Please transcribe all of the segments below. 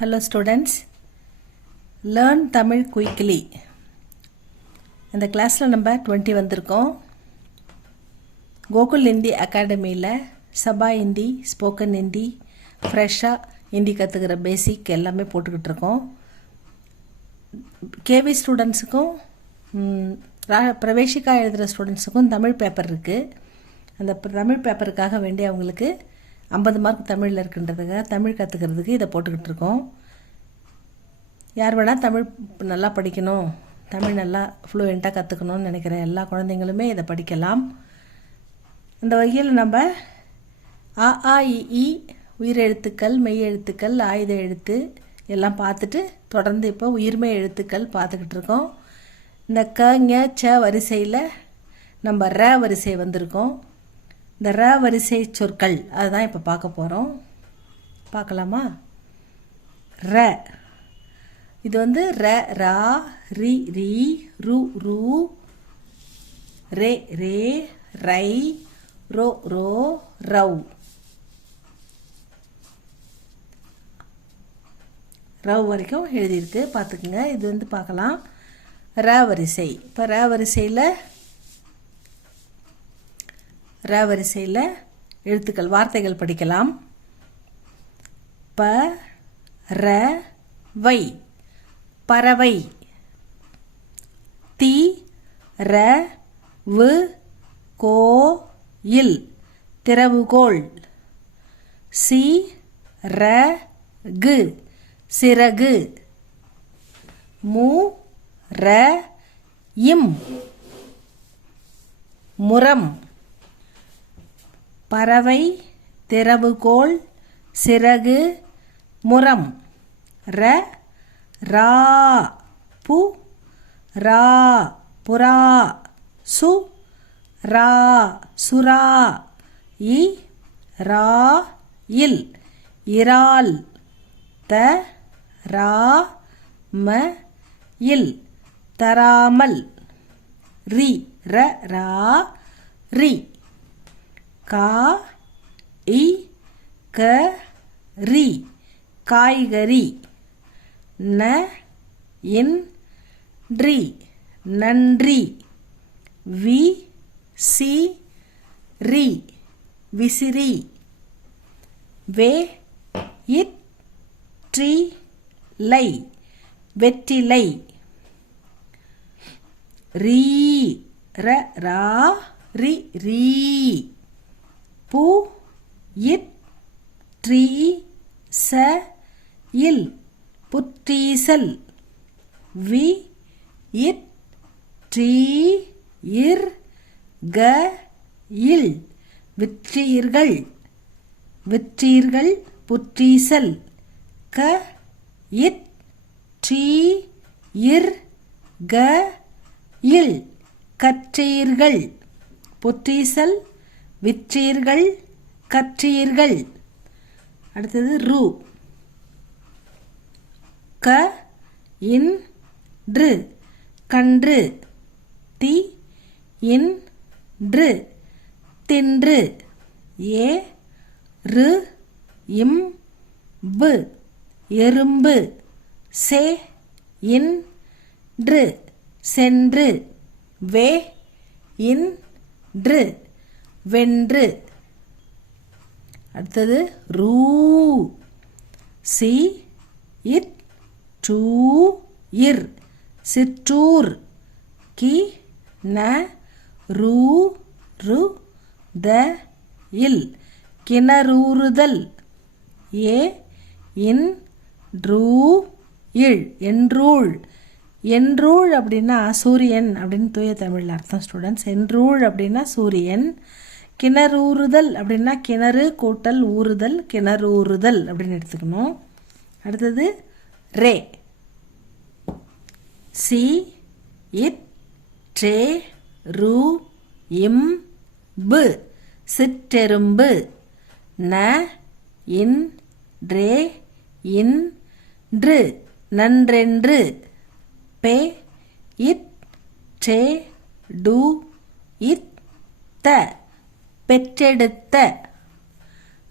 Hello students, learn Tamil quickly. இந்த கிளாஸில் நம்ம 20 வந்திருக்கோம். கோகுல் ஹிந்தி அகாடமியில் சபா ஹிந்தி, ஸ்போக்கன் ஹிந்தி, ஃப்ரெஷ்ஷாக ஹிந்தி கற்றுக்கிற பேசிக் எல்லாமே போட்டுக்கிட்டு இருக்கோம். கேவி ஸ்டூடெண்ட்ஸுக்கும் பிரவேசிக்கா எழுதுகிற ஸ்டூடெண்ட்ஸுக்கும் தமிழ் பேப்பர் இருக்குது. அந்த தமிழ் பேப்பருக்காக வேண்டி அவங்களுக்கு 50 மார்க் தமிழில் இருக்குன்றதுக்காக தமிழ் கற்றுக்கிறதுக்கு இதை போட்டுக்கிட்டு இருக்கோம். யார் வேணால் தமிழ் நல்லா படிக்கணும், தமிழ் நல்லா ஃப்ளூயண்ட்டாக கற்றுக்கணும்னு நினைக்கிற எல்லா குழந்தைங்களுமே இதை படிக்கலாம். இந்த வகையில் நம்ம ஆ ஆ இ உயிரெழுத்துக்கள், மெய் எழுத்துக்கள், ஆயுத எழுத்து எல்லாம் பார்த்துட்டு தொடர்ந்து இப்போ உயிர்மெய் எழுத்துக்கள் பார்த்துக்கிட்டு இருக்கோம். இந்த க ஞ ச வரிசையில் நம்ம ர வரிசை வந்திருக்கோம். இந்த ர வரிசை சொற்கள் அதுதான் இப்போ பார்க்க போகிறோம். பார்க்கலாமா? ர, இது வந்து ர ரா, ரி ரி, ரு ரு, ரே ரே, ரை, ரோ ரோ, ரவ். ரவ் வரைக்கும் எழுதியிருக்கு, பார்த்துக்குங்க. இது வந்து பார்க்கலாம் ர வரிசை. இப்போ ர வரிசையில் எழுத்துக்கள் வார்த்தைகள் படிக்கலாம். ப ர வை பறவை. தி ர வு கோ இல் திறவுகோல். சி ர கு சிறகு. மு ர இம் முரம். பறவை, திறவுகோல், சிறகு, முரம். ர ரா பு ரா புறா. சு ரா சுறா. இ ரா இல் இறால். த ரா ம இல் தராமல். ரி ர ரா ரி. கா இ க ரி காய்கறி. ந இன் ரி நன்றி. வி சி ரி விசிறி. வே இட் ட்ரீ லை வெற்றிலை. ரீ ர ரா ரி ரீ. பு இட் ட்ரீ ச இல் புற்றீசல். வி இட் ட்ரீ இர் க இல் விற்றீர்கள். விற்றீர்கள் புற்றீசல். க இட் ட்ரீ இர் க இல் கற்றீர்கள். புற்றீசல், விற்றீர்கள், கற்றீர்கள். அடுத்தது ரு. க இன் று கன்று. தி இன் று தின்று. ஏ ரு இம் பு எறும்பு. சே இன் று சென்று. வே இன் று வென்று. அடுத்தது ரூ. சி இட் டூ இர் சிற்றூர். கி ந ரூ ரு த இல் கிணறூறுதல். ஏ இன் ரூ இல் என்றூழ். என்றூழ் அப்படின்னா சூரியன் அப்படின்னு தூய தமிழில் அர்த்தம் ஸ்டூடெண்ட்ஸ். என்றூழ் அப்படின்னா சூரியன். கிணறூறுதல் அப்படின்னா கிணறு கூட்டல் ஊறுதல், கிணறூறுதல் அப்படின்னு எடுத்துக்கணும். அடுத்தது ரே. சி இட் ட்ரே ரு இம் பு சிற்றெரும்பு. ந இன் ரே இன் று நன்றென்று. பே இட் ட்ரே டு இத் த பெற்றெடுத்த.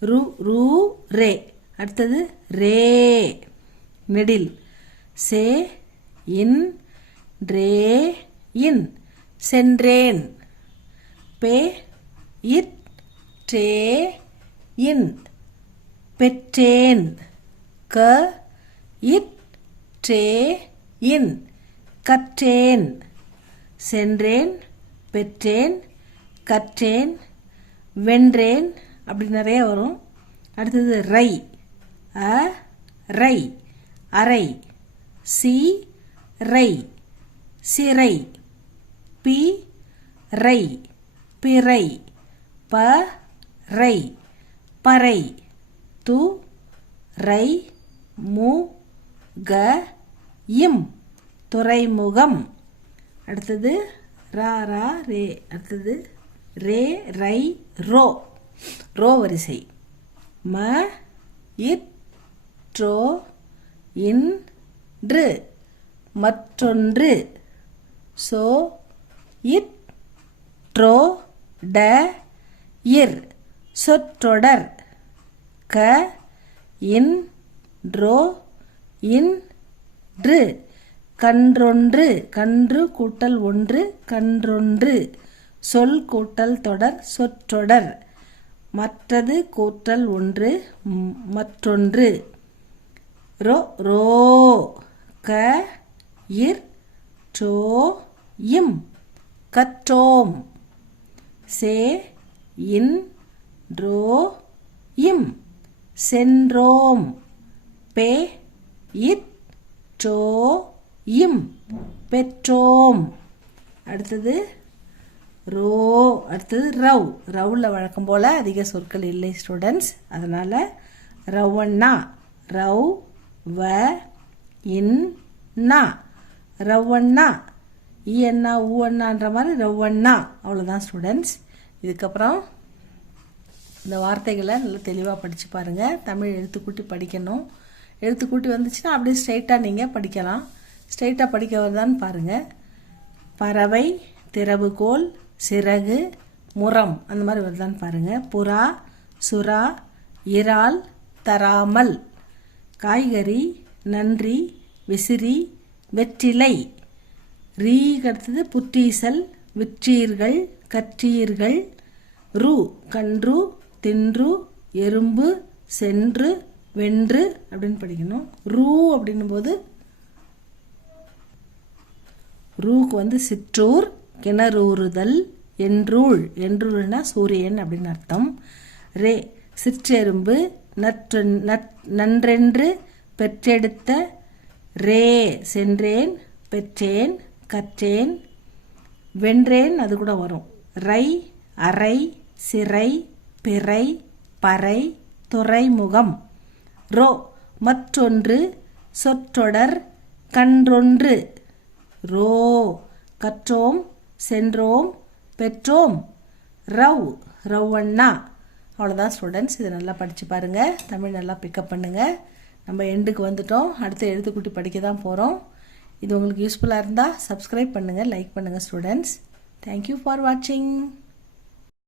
ரு ரூ ரே. அடுத்தது ரே. நெடில். சே இன் ரே இன் சென்றேன். பெ இட் டே இன் பெற்றேன். க இட் டே இன் கற்றேன். சென்றேன், பெற்றேன், கற்றேன், வென்றேன், அப்படி நிறைய வரும். அடுத்தது ரை. அ ரை அரை. சி ரை சிறை. பி ரை பிறை. ப ரை பறை. து ரை மு க இம் துறைமுகம். அடுத்தது ரா ரா ரே. அடுத்தது ரே ரை ரோ ரோ வரிசை. ம இட் ட்ரோ இன்று மற்றொன்று. சோ இட் ட்ரோ ட இர் சொற்றொடர். க இன் ட்ரோ இன்று கன்றொன்று. கன்று கூட்டல் ஒன்று கன்றொன்று. சொல் கூட்டல் தொடர் சொற்றொடர். மற்றது கூட்டல் ஒன்று மற்றொன்று. ரோ ரோ. க இர் டோ இம் கற்றோம். சே இன் ரோ இம் சென்றோம். பெ இட் டோ இம் பெற்றோம். அடுத்தது ரோ. அடுத்தது ரவ். ரவ்வில் வழக்கம் போல் அதிக சொற்கள் இல்லை ஸ்டூடெண்ட்ஸ், அதனால் ரவண்ணா. ரவ் வ இன் நா ரவண்ணா. ஈயண்ணா ஊவண்ணான்ற மாதிரி ரவண்ணா. அவ்வளோதான் ஸ்டூடெண்ட்ஸ். இதுக்கப்புறம் இந்த வார்த்தைகளை நல்லா தெளிவாக படித்து பாருங்கள். தமிழ் எழுத்துக்கூட்டி படிக்கணும். எழுத்துக்கூட்டி வந்துச்சுன்னா அப்படியே ஸ்ட்ரைட்டாக நீங்கள் படிக்கலாம். ஸ்ட்ரைட்டாக படிக்க வருதான்னு பாருங்கள். பறவை, திறவுகோல், சிறகு, முரம் அந்த மாதிரி வருதான்னு பாருங்கள். புறா, சுறா, இறால், தராமல். காய்கறி, நன்றி, விசிறி, வெற்றிலை. ரீக்கு அடுத்தது புற்றீசல், விற்றீர்கள், கற்றீர்கள். ரு கன்று, தின்று, எறும்பு, சென்று, வென்று அப்படின்னு படிக்கணும். ரூ அப்படின்னும் போது ரூக்கு வந்து சிற்றூர், கிணறூறுதல், என்றூழ். என்றூழ்னா சூரியன் அப்படின்னு அர்த்தம். ரே சிற்றெரும்பு, நன்றென்று பெற்றெடுத்த. ரே சென்றேன், பெற்றேன், கற்றேன், வென்றேன் அது கூட வரும். ரை அறை, சிறை, பிறை, பறை, துறைமுகம். ரோ மற்றொன்று, சொற்றொடர், கன்றொன்று. ரோ கற்றோம், சென்றோம், பெற்றோம். ரவ் ரவ்வண்ணா. அவ்வளோதான் ஸ்டூடெண்ட்ஸ். இதை நல்லா படித்து பாருங்கள். தமிழ் நல்லா பிக்கப் பண்ணுங்கள். நம்ம எண்டுக்கு வந்துட்டோம். அடுத்த எழுத்துக்கூட்டி படிக்க தான் போகிறோம். இது உங்களுக்கு யூஸ்ஃபுல்லாக இருந்தால் சப்ஸ்கிரைப் பண்ணுங்கள், லைக் பண்ணுங்கள் ஸ்டூடெண்ட்ஸ். தேங்க்யூ ஃபார் வாட்சிங்.